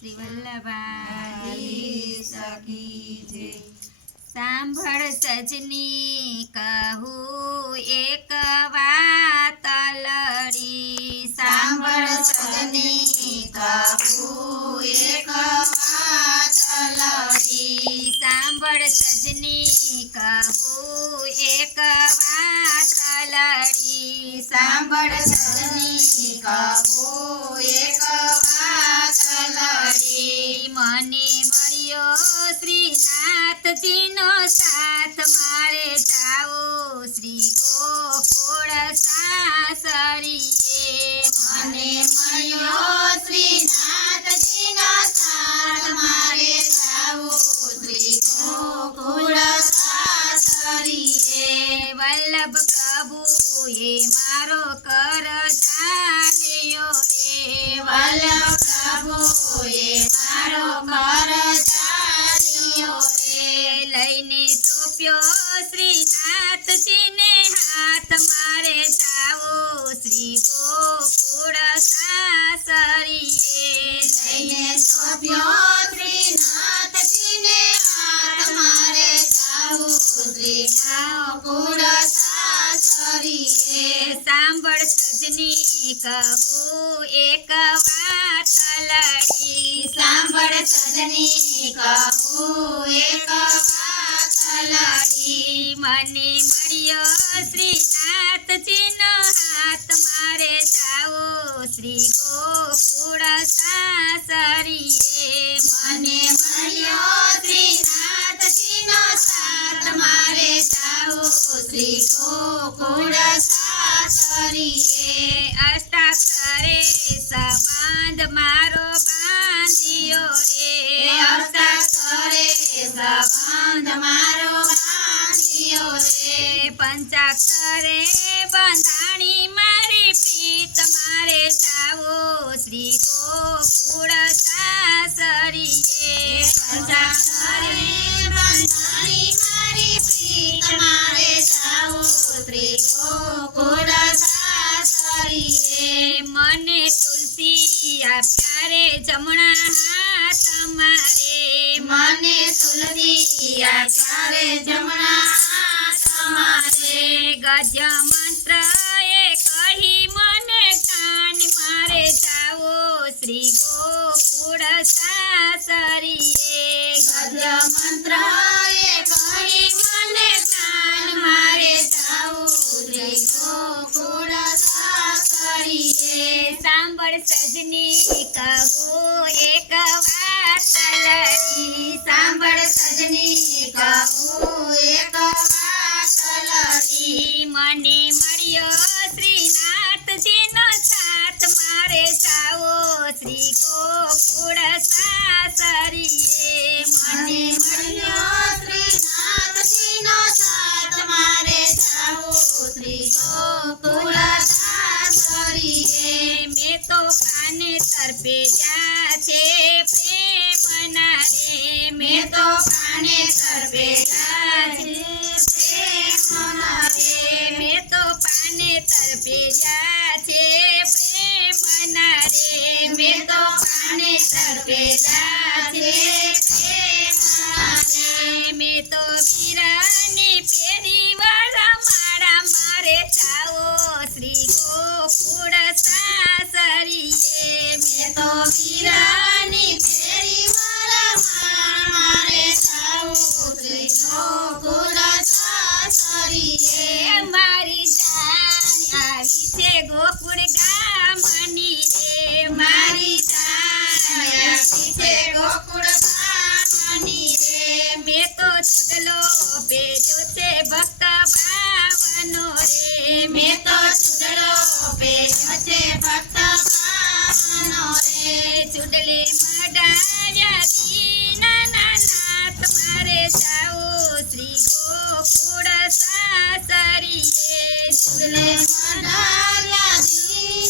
શ્રી વલ્લભાધીશ સખી જય. સાંભળ સજની કહું એક વાત લડી સાંભળ સજની કહું એક વાત લડી. સાંભળ સજની કહું એક વાત લડી સાંભળ સજની કહું એક વાત લડી. મને મળ્યો શ્રીનાથજીનો સાથ મારે જાઓ શ્રી ગોકુળ સાસરીએ. મને મળ્યો શ્રીનાથજીનો સાથ મારે જાવું શ્રી ગોકુળ સાસરીએ. વલ્લભ પ્રભુએ મારો કર ચાલ્યો રે વલ્લભ પ્રભુએ મારો ઘર ચાલ્યો રે. લઈને સોંપ્યો શ્રીનાથજીને હાથ મારે જાઓ શ્રી ગોકુળ સાસરીએ. લઈને સોંપ્યો શ્રીનાથજીને હાથ મારે જાવું શ્રી ગોકુળ સાસરીએ. સાંભળ સજની કહું એક વાત લડી સાંભળ સજની કહું એક વાત લડી. મને મળ્યો શ્રીનાથજીનો હાથ મારે જાઓ શ્રી ગોકુળ સાસરીએ. મને મળ્યો શ્રીનાથજીનો સાથ મારે જાવું શ્રી ગોકુળ સાસરીએ. અષ્ટાક્ષરે સંબંધ મારો બાંધ્યો રે અષ્ટાક્ષરે સંબંધ મારો બાંધ્યો રે. પંચાક્ષરે બંધાણી મારી પ્રીત મારે જાઓ શ્રી ગોકુળ સાસરીએ. પંચાક્ષરે બંધાણી મારી પ્રીત મારે જાવું શ્રી ગોકુળ સાસરીએ. મને તુલસી આપ્યા રે જમણા હાથ મારે મને તુલસી આચારે જમણા હાથ મારે. ગદ્ય મંત્ર એ કહી મને કાન મારે જાઓ શ્રી ગોકુળ સાસરીએ. ગદ્ય મંત્ર એ કહી મને જ્ઞાન મારે જાવું શ્રી ગોકુળ સાસરીએ. સાંભળ સજની કહું એક વાત લડી સાંભળ સજની કહું એક વાત લડી. મને મળ્યો શ્રીનાથજીનો સાથ મારે જાઓ શ્રી ગોકુળ સાસરીએ. મને મળ્યો શ્રીનાથજીનો સાથ મારે જાવું શ્રી ગોકુળ સાસરીએ. મેં તો કાને તરપેયા છે પ્રેમના રે મેં તો પાને તરપેલા છે પ્રેમના રે. મેં તો પાને તરપેયા છે પ્રેમના રે મેં તો પાને તરપેલા છે પ્રેમના રે. મેં તો વીરાની પેરી વાળા માળા મારે જાઓ શ્રી ગોકુળ સાસરીએ. મેં તો વીરાની ફેરી મારા મારે જાવું શ્રી ગોકુળ સાસરીએ. મારી જાન આવી છે ગોકુળ ગામની રે મારી જાન છે ગોકુળ ગામની રે. મેં તો ચૂડલો ભેજો છે ભક્ત ભાવનો રે મેં તો ચૂડલો પહેર્યો છે ભક્ત ભાવનો રે. ચૂડલે મડાવ્યા દીનાના નાથ મારે જાઓ શ્રી ગોકુળ સાસરીએ. ચૂડલે મડાવ્યા દીનાના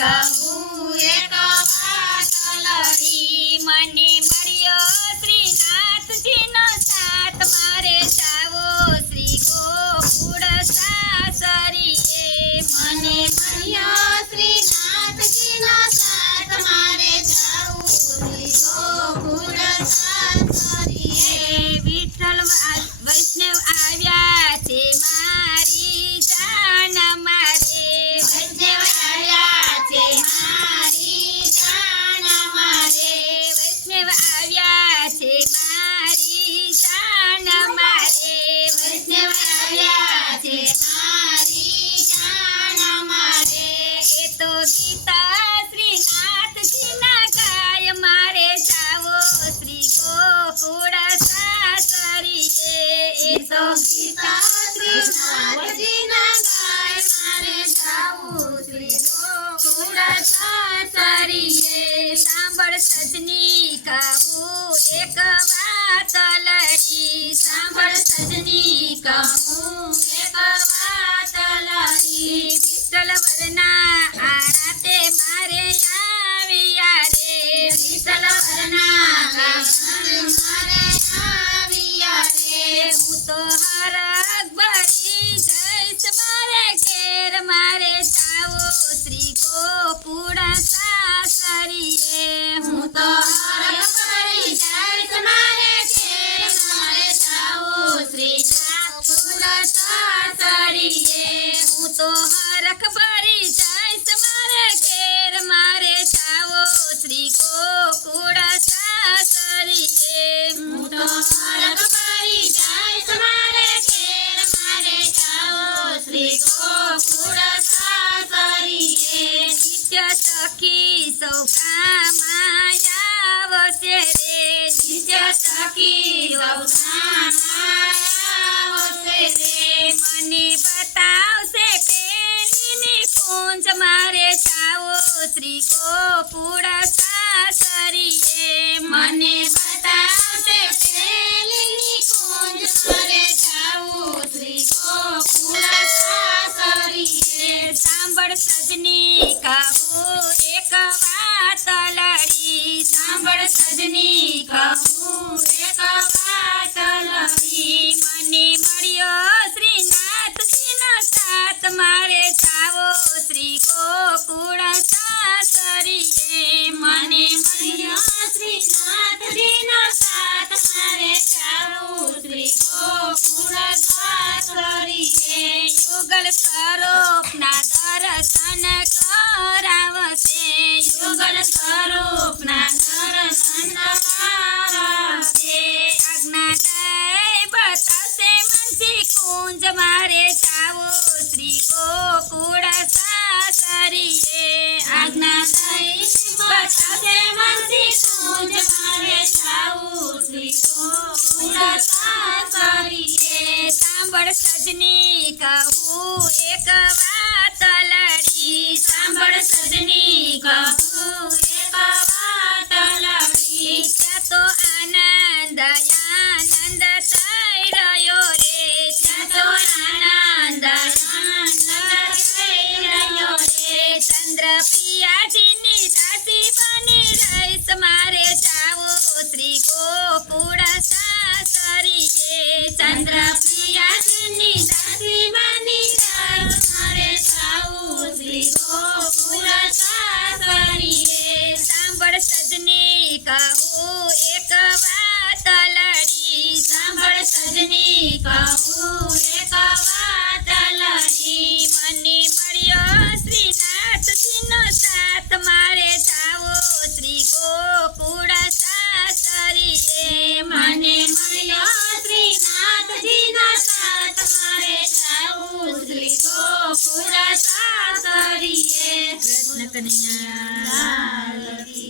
કહું એક વાત લડી. મને મળ્યો શ્રીનાથજીનો સાથ મારે જાવો શ્રી ગોકુળ સાસરીએ. મને મળ્યો શ્રીનાથજીનો સાથ મારે જાવું શ્રી ગોકુળ સાસરીએ. વિઠ્ઠલ વૈષ્ણવ આવ્યા છે મારી જાન મારે. વૈષ્ણવ આવ્યા છે મારી જાન મારે. વૈષ્ણવ આવ્યા છે મારી જાન મારે. વૈષ્ણવ આવ્યા છે મારી જાન મારે. એ તો ગીતા શ્રીનાથજીના ગાય મારે જાવો શ્રી ગોકુળ સાસરીએ. એ તો ગીતા શ્રીનાથજીના ગાય મારે જાવું શ્રી ગોકુળ સાસરીએ. સાંભળ સજની કહું એક વાત લડી. સાંભળ સજની કહું એક વાત લડી. વિઠ્ઠલ વરના આરાતે મારે આવ્યા રે. વિઠ્ઠલ વરના ગાયન મારે આવ્યા રે. હું તો હરખ ભરી જઈશ મારે ઘેર મારે જાવો શ્રી ગોકુળ સાસરીએ. હું તો હરખ ભરી જઈશ મારે ઘેર મારે જાવું શ્રી ગોકુળ સાસરીએ. હું તો હરખ ભરી જઈશ મારે ઘેર મારે જાવો શ્રી ગોકુળ સાસરીએ. હું તો હરખ ભરી જઈશ મારે ઘેર મારે જાવું શ્રી ગોકુળ સાસરીએ. નિત્ય સખી સૌ કામાં આવશે રે. નિત્ય સખી આવશે રે. મને બતાવશે પેલીની કુંજ મારે જાવો શ્રી ગોકુળ સાસરીએ. મને બતાવશે પેલીની કુંજ મારે જાવું શ્રી ગોકુળ સાસરીએ. સાંભળ સજની કહું એક વાત લડી. સાંભળ સજની કહું એક વાત લડી. મને મળ્યો શ્રીનાથજીનો સાથ મારે જાવો શ્રી ગોકુળ સાસરીએ. મને મળ્યો શ્રીનાથજીનો સાથ મારે જાવું શ્રી ગોકુળ સાસરીએ. યુગલ સ્વરૂપના દર્શન કરાવશે. યુગલ સ્વરૂપના દર્શન કરાવશે. આજ્ઞા દઈ બતાવશે મનસી કુંજ મારે જાવો શ્રી ગોકુળ સાસરીએ. આજ્ઞા દઈ બતાવશે મનસી કુંજ મારે જાવું શ્રી ગોકુળ સાસરીએ. સાંભળ સજની કહું એક વાત લડી. સાંભળ સજની કહું એક વાત લડી. ત્યાં તો આનંદ આનંદ થઈ રહ્યો રે. ત્યાં તો આનંદ આનંદ થઈ રહ્યો રે. ચંદ્ર પિયાજીની દાસી બની રહીશ મારે જાવો શ્રી ગોકુળ સાસરીએ. ચંદ્ર પ્રિયાજીની દાસી બની જાય મારે જાવું શ્રી ગોકુળ સાસરીએ. સાંભળ સજની કહું એક વાત લડી. સાંભળ સજની કહું એક વાત લડી. મને મળ્યો શ્રીનાથજીનો સાથ મારે જાવો શ્રી ગોકુળ સાસરીએ. મને મળ્યો શ્રીનાથજીનો સાથ મારે જાવું શ્રી ગોકુળ સાસરીએ. કૃષ્ણ કનૈયા લાલ કી